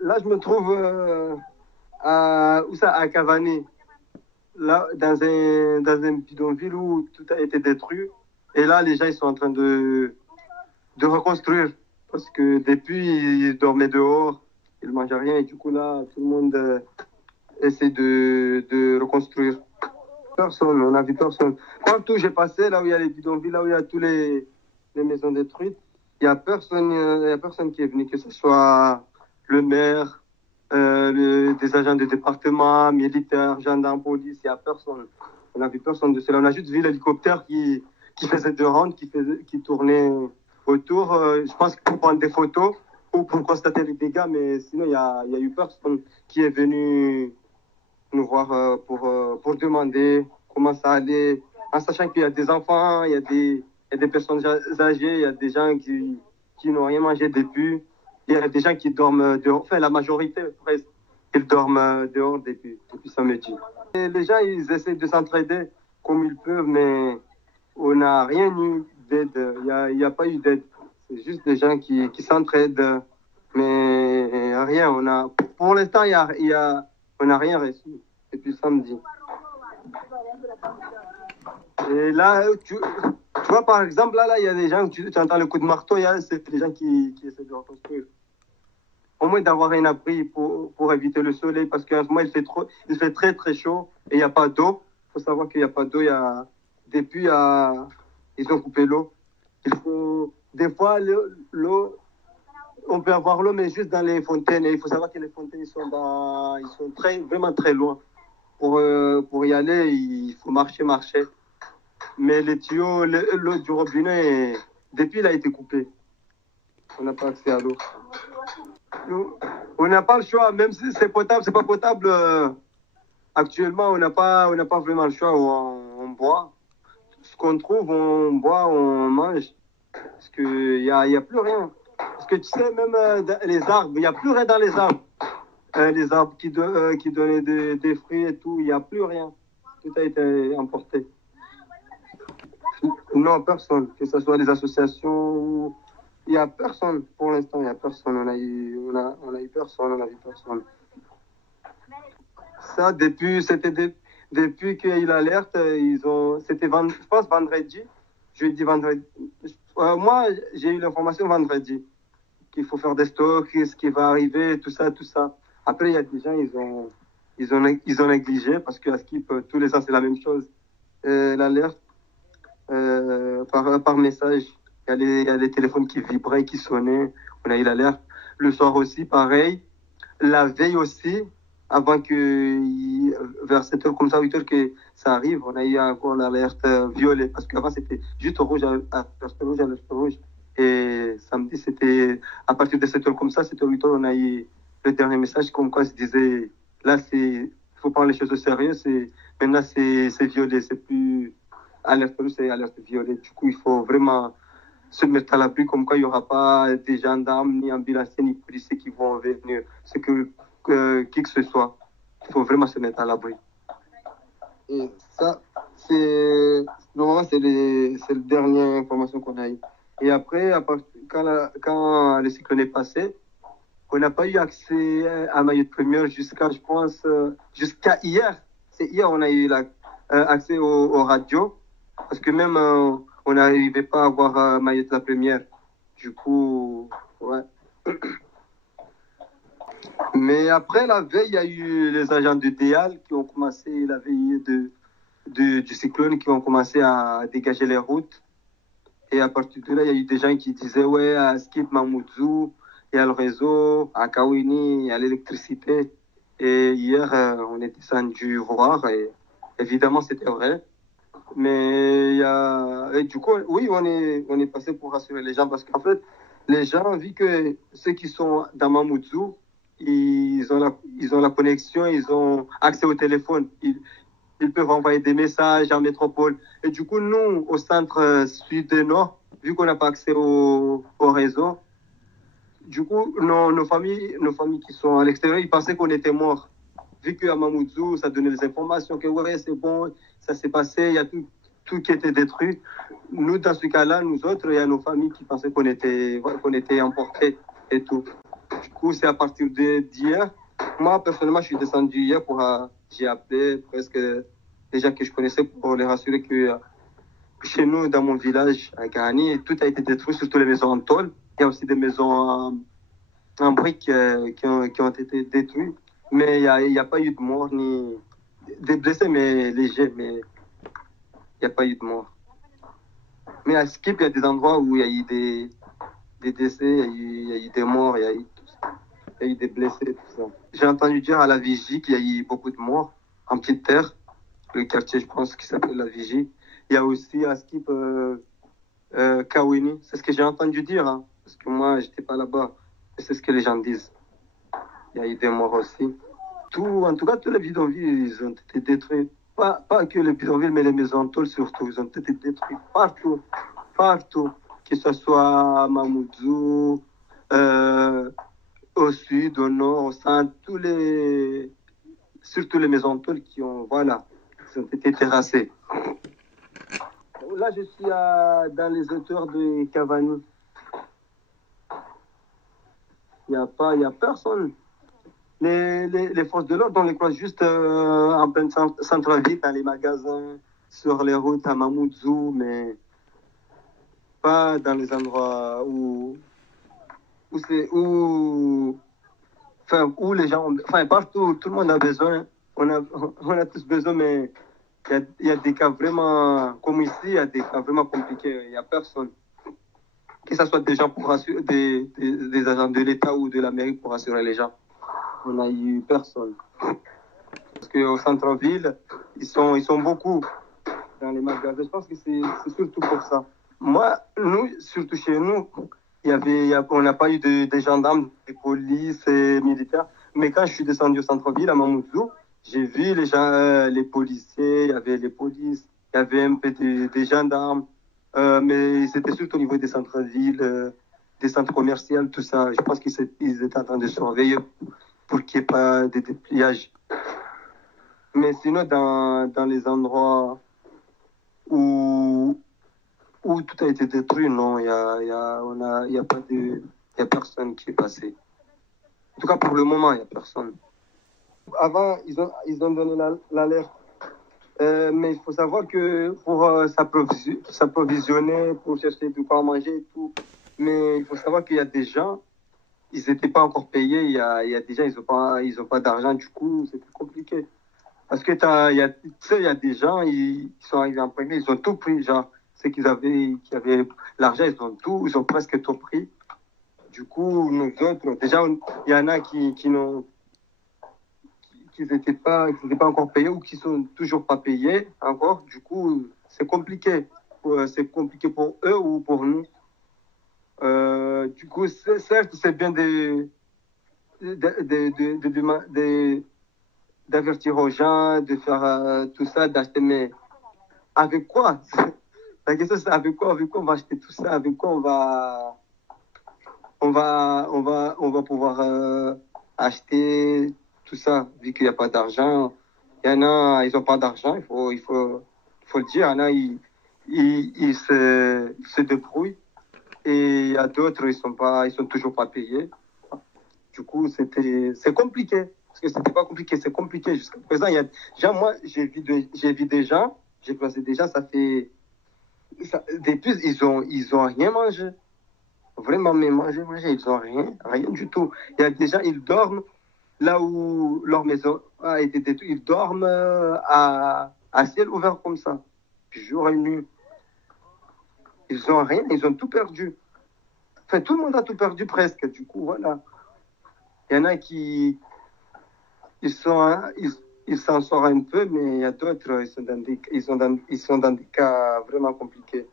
là, je me trouve où ça, à Cavani, là, dans un bidonville où tout a été détruit. Et là, les gens, ils sont en train de reconstruire. Parce que depuis, ils dormaient dehors, ils ne mangeaient rien. Et du coup, là, tout le monde essaie de reconstruire. Personne, on n'a vu personne. Partout où j'ai passé, là où il y a les bidonvilles, là où il y a tous les maisons détruites, il y a personne qui est venu, que ce soit le maire, des agents de département, militaires, gendarmes, police, il n'y a personne. On n'a vu personne de cela. On a juste vu l'hélicoptère qui faisait deux rondes, qui tournait autour, je pense que pour prendre des photos ou pour constater les dégâts, mais sinon, il y a eu personne qui est venu nous voir pour demander comment ça allait, en sachant qu'il y a des enfants, il y a des personnes âgées, il y a des gens qui n'ont rien mangé depuis, il y a des gens qui dorment dehors, enfin la majorité presque, ils dorment dehors depuis samedi. Et les gens, ils essaient de s'entraider comme ils peuvent, mais on n'a rien eu d'aide, il n'y a pas eu d'aide. C'est juste des gens qui s'entraident, mais rien. Pour l'instant, on n'a rien reçu depuis samedi. Et là, tu vois, par exemple, là, il y a des gens, tu entends le coup de marteau, c'est des gens qui essaient de reconstruire. Au moins d'avoir un abri pour éviter le soleil, parce qu'en ce moment, il fait très, très chaud et il n'y a pas d'eau. Il faut savoir qu'il n'y a pas d'eau. Depuis, ils ont coupé l'eau. Des fois, l'eau, on peut avoir l'eau, mais juste dans les fontaines. Et il faut savoir que les fontaines, ils sont vraiment très loin. Pour y aller, il faut marcher. Mais les tuyaux, l'eau du robinet, depuis, il a été coupé. On n'a pas accès à l'eau. On n'a pas le choix, même si c'est potable, c'est pas potable. Actuellement, on n'a pas vraiment le choix. On boit. Ce qu'on trouve, on boit, on mange. Parce qu'il y a plus rien. Parce que tu sais, même les arbres, il n'y a plus rien dans les arbres. Les arbres qui donnaient des fruits et tout, il n'y a plus rien. Tout a été emporté. Non, personne. Que ce soit les associations, il n'y a personne. Pour l'instant, il n'y a personne. On a eu personne, on a vu personne. Ça, depuis qu'il y a eu l'alerte, c'était, je pense, vendredi. Jeudi, vendredi. Moi, j'ai eu l'information vendredi qu'il faut faire des stocks, ce qui va arriver, tout ça, tout ça. Après, il y a des gens, ils ont négligé parce qu'à Skip, tous les ans, c'est la même chose. L'alerte, par message, il y a des téléphones qui vibraient, qui sonnaient. On a eu l'alerte. Le soir aussi, pareil. La veille aussi, avant vers 7h comme ça, 8h que ça arrive, on a eu encore l'alerte violet. Parce qu'avant, c'était juste rouge, alerte rouge. Et samedi, c'était à partir de 7h comme ça, 7h, 8h, on a eu le dernier message comme quoi se disait, là, il faut prendre les choses au sérieux. Maintenant, c'est violet, c'est plus alerte rouge, c'est alerte violet. Du coup, il faut vraiment se mettre à l'abri, comme quoi il n'y aura pas des gendarmes, ni ambulanciers, ni policiers qui vont venir. C'est qui que ce soit. Il faut vraiment se mettre à l'abri. Et ça, normalement, c'est la dernière information qu'on a eue. Et après, quand le cyclone est passé, on n'a pas eu accès à Mayotte Première je pense, jusqu'à hier. C'est hier on a eu accès aux radios. Parce que même, on n'arrivait pas à voir Mayotte la Première. Du coup, ouais. Mais après, la veille, il y a eu les agents de DEAL qui ont commencé la veille du cyclone, qui ont commencé à dégager les routes. Et à partir de là, il y a eu des gens qui disaient, ouais, à Skip Mamoudzou, il y a le réseau, à Kawini, il y a l'électricité. Et hier, on est descendu voir, et évidemment, c'était vrai. Mais et du coup, oui, on est passé pour rassurer les gens, parce qu'en fait, les gens, vu que ceux qui sont dans Mamoudzou, ils ont la connexion, ils ont accès au téléphone. Ils peuvent envoyer des messages en métropole. Et du coup, nous, au centre sud et nord, vu qu'on n'a pas accès au réseau, du coup, nos familles qui sont à l'extérieur, ils pensaient qu'on était morts. Vu qu'à Mamoudzou, ça donnait des informations que ouais, c'est bon, ça s'est passé, il y a tout qui était détruit. Nous, dans ce cas-là, nous autres, il y a nos familles qui pensaient qu'on était emportés et tout. coup, c'est à partir d'hier. Moi, personnellement, je suis descendu hier j'ai appelé presque les gens que je connaissais pour les rassurer que chez nous, dans mon village, à Kahani, tout a été détruit, surtout les maisons en tôle. Il y a aussi des maisons en briques qui ont été détruites. Mais il y a pas eu de mort ni des blessés, mais légers, mais il n'y a pas eu de mort. Mais à Skip, il y a des endroits où il y a eu des décès, il y a eu des morts, il y a eu des blessés, tout ça. J'ai entendu dire à la Vigie qu'il y a eu beaucoup de morts en petite terre, le quartier, je pense, qui s'appelle la Vigie. Il y a aussi à Skip Kaweni. C'est ce que j'ai entendu dire, hein, parce que moi, j'étais pas là-bas. C'est ce que les gens disent. Il y a eu des morts aussi. En tout cas, tous les bidonvilles, ils ont été détruits. Pas que les bidonvilles, mais les maisons en tôle surtout. Ils ont été détruits partout. Partout. Que ce soit à Mamoudzou, au sud, au nord, au centre, surtout les maisons en tôle qui ont, voilà, ils ont été terrassées. Là, je suis dans les hauteurs de Cavani. Il n'y a personne. Les forces de l'ordre, on les croise juste en plein centre-ville, dans les magasins, sur les routes à Mamoudzou, mais pas dans les endroits où les gens partout, tout le monde a besoin. On a tous besoin, mais il y a des cas vraiment, comme ici, il y a des cas vraiment compliqués. Il n'y a personne. Que ce soit des gens pour assurer, des agents de l'État ou de la mairie pour assurer les gens. On n'a eu personne. Parce qu'au centre-ville, ils sont beaucoup dans les magasins. Je pense que c'est surtout pour ça. Moi, surtout chez nous, on n'a pas eu de gendarmes, de police et militaires. Mais quand je suis descendu au centre-ville, à Mamoudzou, j'ai vu les gens, les policiers, il y avait les polices, il y avait un peu des gendarmes. Mais c'était surtout au niveau des centres-villes, des centres commerciaux, tout ça. Je pense qu'ils étaient en train de surveiller pour qu'il n'y ait pas de dépliage. Mais sinon, dans les endroits où tout a été détruit, non, il y a pas il y a personne qui est passé. En tout cas, pour le moment, il n'y a personne. Avant, ils ont donné l'alerte. Mais il faut savoir que pour s'approvisionner, pour chercher du quoi manger et tout, mais il faut savoir qu'il y a des gens, ils n'étaient pas encore payés. Il y a des gens, ils ont pas d'argent, du coup, c'était compliqué. Parce que il y a des gens, ils sont arrivés en premier, ils ont tout pris, genre, ceux qui avaient l'argent, ils ont presque tout pris. Du coup, nous autres, déjà, il y en a qui n'étaient pas encore payés ou qui sont toujours pas payés encore. Du coup, c'est compliqué. C'est compliqué pour eux ou pour nous. Du coup, certes, c'est bien d'avertir aux gens, de faire tout ça, d'acheter, mais avec quoi? La question, c'est avec quoi on va acheter tout ça? Avec quoi on va pouvoir acheter tout ça, vu qu'il n'y a pas d'argent. Il y en a, ils n'ont pas d'argent, il faut le dire. Il y en a, ils se débrouillent. Et il y a d'autres, ils sont toujours pas payés. Du coup, c'est compliqué. Parce que c'était pas compliqué, c'est compliqué. Jusqu'à présent, moi, j'ai vu des gens, j'ai placé des gens, des puces, ils ont rien mangé. Vraiment, mais manger, ils ont rien du tout. Il y a des gens, ils dorment là où leur maison a été détruite. Ils dorment à ciel ouvert comme ça, jour et nuit. Ils ont rien, ils ont tout perdu. Enfin, tout le monde a tout perdu presque. Du coup, voilà. Il y en a qui ils s'en sortent un peu, mais il y a d'autres, ils sont dans des cas vraiment compliqués.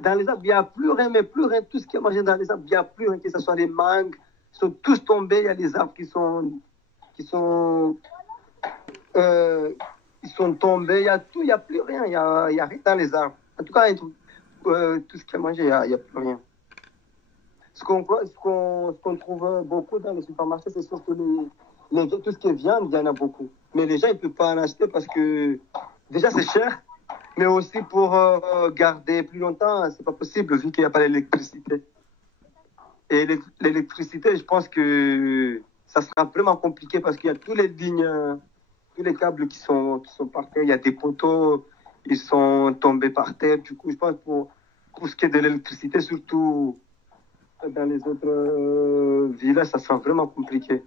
Dans les arbres, il n'y a plus rien, mais plus rien. Tout ce qui est mangé dans les arbres, il n'y a plus rien, que ce soit les mangues, ils sont tous tombés. Il y a les arbres qui sont ils sont tombés. Il y a tout, il n'y a plus rien. Il y a rien dans les arbres. En tout cas, tout ce qui est mangé, il n'y a plus rien. Ce qu'on trouve beaucoup dans les supermarchés, c'est surtout tout ce qui est viande, il y en a beaucoup. Mais les gens, ils ne peuvent pas en acheter parce que déjà, c'est cher. Mais aussi pour garder plus longtemps, c'est pas possible vu qu'il n'y a pas l'électricité. Et l'électricité, je pense que ça sera vraiment compliqué parce qu'il y a toutes les lignes, tous les câbles qui sont par terre. Il y a des poteaux, ils sont tombés par terre. Du coup, je pense pour ce qui est de l'électricité, surtout dans les autres villages, ça sera vraiment compliqué.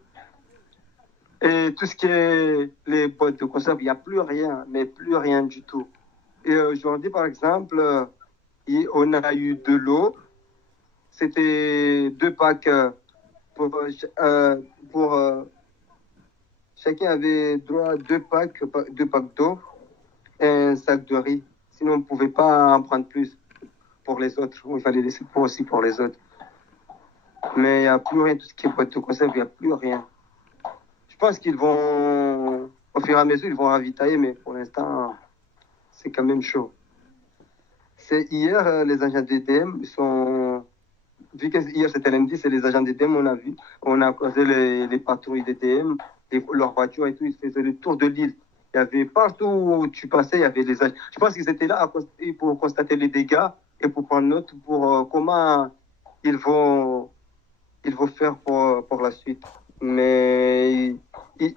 Et tout ce qui est les boîtes de conserve, il n'y a plus rien, mais plus rien du tout. Et aujourd'hui, par exemple, on a eu de l'eau. C'était 2 packs pour, pour chacun avait droit à 2 packs d'eau et un sac de riz. Sinon, on ne pouvait pas en prendre plus pour les autres. Il fallait laisser aussi pour les autres. Mais il n'y a plus rien, tout ce qui est boîte de conserve, il n'y a plus rien. Je pense qu'ils vont, au fur et à mesure, ils vont ravitailler, mais pour l'instant, c'est quand même chaud. C'est hier, les agents DTM sont. Vu que hier c'était lundi, c'est les agents DTM, on a croisé les patrouilles DTM, leurs voitures et tout, ils faisaient le tour de l'île. Il y avait partout où tu passais, il y avait des agents. Je pense qu'ils étaient là pour constater les dégâts et pour prendre note pour comment ils vont, ils vont faire pour la suite. Mais ils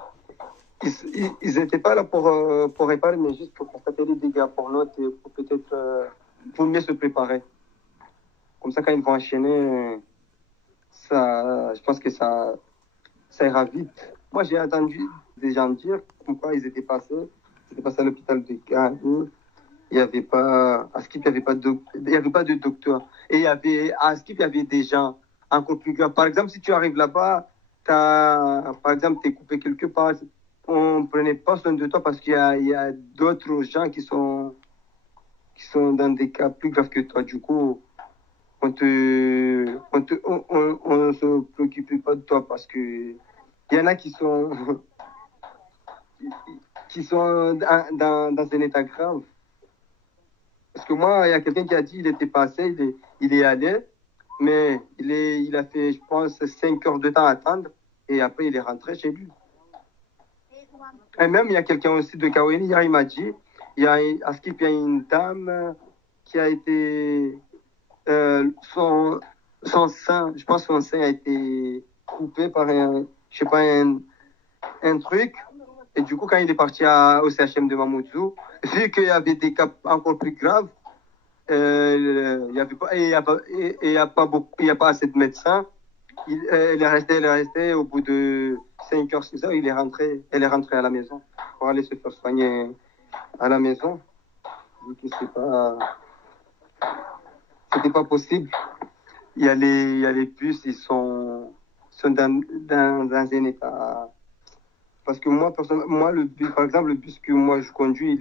n'étaient pas là pour réparer, mais juste pour constater les dégâts, pour note et pour peut-être pour mieux se préparer. Comme ça, quand ils vont enchaîner, ça, je pense que ça ira vite. Moi, j'ai entendu des gens dire comme quoi ils étaient passés à l'hôpital de Cannes. Il n'y avait pas, à Skip, il y avait pas de docteur. Et à Skip, il y avait des gens encore plus graves. Par exemple, si tu arrives là-bas, par exemple, t'es coupé quelque part, on ne prenait pas soin de toi parce il y a d'autres gens qui sont dans des cas plus graves que toi. Du coup, on ne se préoccupe pas de toi parce que il y en a qui sont, dans un état grave. Parce que moi, il y a quelqu'un qui a dit qu'il était passé, il est allé, mais il a fait, je pense, 5 heures de temps à attendre et après il est rentré chez lui. Et même, il y a quelqu'un aussi de Kaweni, hier, il m'a dit, à Skip, il y a une dame qui a été, son sein, je pense que son sein a été coupé par je sais pas, un truc. Et du coup, quand il est parti au CHM de Mamoudzou, vu qu'il y avait des cas encore plus graves, il y avait pas, il y a pas beaucoup, il y a pas assez de médecins. Elle est restée, au bout de 5 heures, 6 heures, elle est rentrée à la maison pour aller se faire soigner à la maison. Vu que c'était pas possible. Il y a les bus, ils sont dans un état. Parce que moi, personnellement, le bus, par exemple, le bus que moi je conduis,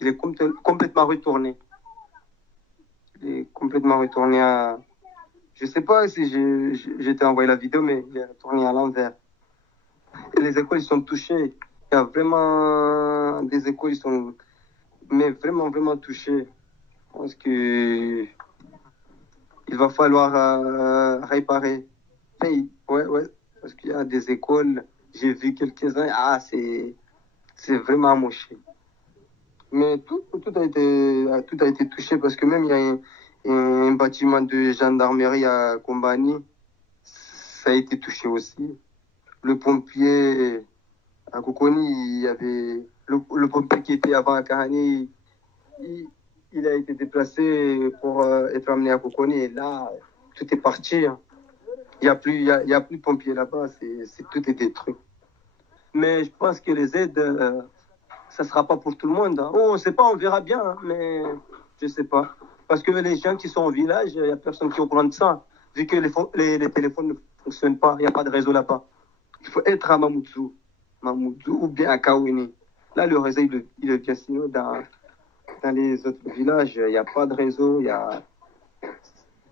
il est complètement retourné. Il est complètement retourné à. Je sais pas si j'ai t'ai envoyé la vidéo, mais il est retourné à l'envers. Et les écoles, ils sont touchées. Il y a vraiment des écoles, ils sont mais vraiment, vraiment touchées. Je pense que il va falloir réparer. Ouais, ouais, parce qu'il y a des écoles, j'ai vu quelques-uns, c'est vraiment amoché. Mais tout a été touché parce que même il y a un bâtiment de gendarmerie à Kombani, ça a été touché aussi. Le pompier à Kokoni, il y avait le pompier qui était avant à Kahani, il a été déplacé pour être amené à Kokoni et là, tout est parti. Hein. Il y a plus de pompiers là-bas, tout est détruit. Mais je pense que les aides, ça sera pas pour tout le monde. Hein. Oh, on ne sait pas, on verra bien, hein, mais je sais pas. Parce que les gens qui sont au village, il n'y a personne qui est au courant de ça. Vu que les téléphones ne fonctionnent pas, il n'y a pas de réseau là-bas. Il faut être à Mamoudzou ou bien à Kawini. Là, le réseau, il est bien sinon dans les autres villages, il n'y a pas de réseau, déjà,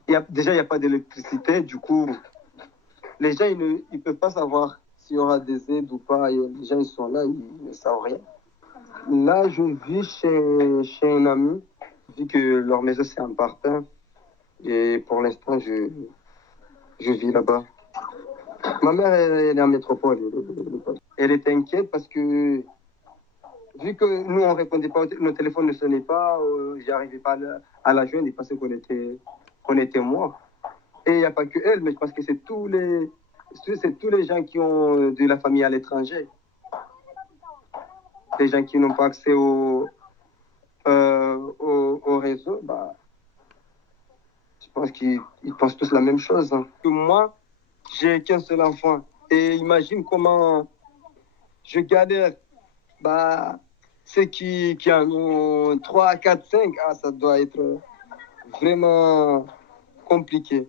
il n'y a pas d'électricité. Du coup, les gens, ils ne peuvent pas savoir s'il y aura des aides ou pas. Et les gens, ils sont là, ils ne savent rien. Là, je vis chez un ami, vu que leur maison, c'est un parterre. Et pour l'instant, je vis là-bas. Ma mère, elle est en métropole. Elle est inquiète parce que, vu que nous, on ne répondait pas, nos téléphones ne sonnaient pas, j'arrivais pas à la joindre, ils pensaient qu'on était morts. Et il n'y a pas que elle, mais je pense que c'est tous les gens qui ont de la famille à l'étranger. Les gens qui n'ont pas accès au réseau, bah, je pense qu'ils pensent tous la même chose, hein. Moi, j'ai qu'un seul enfant. Et imagine comment je galère. Bah, ceux qui en ont 3, 4, 5, ah, ça doit être vraiment compliqué.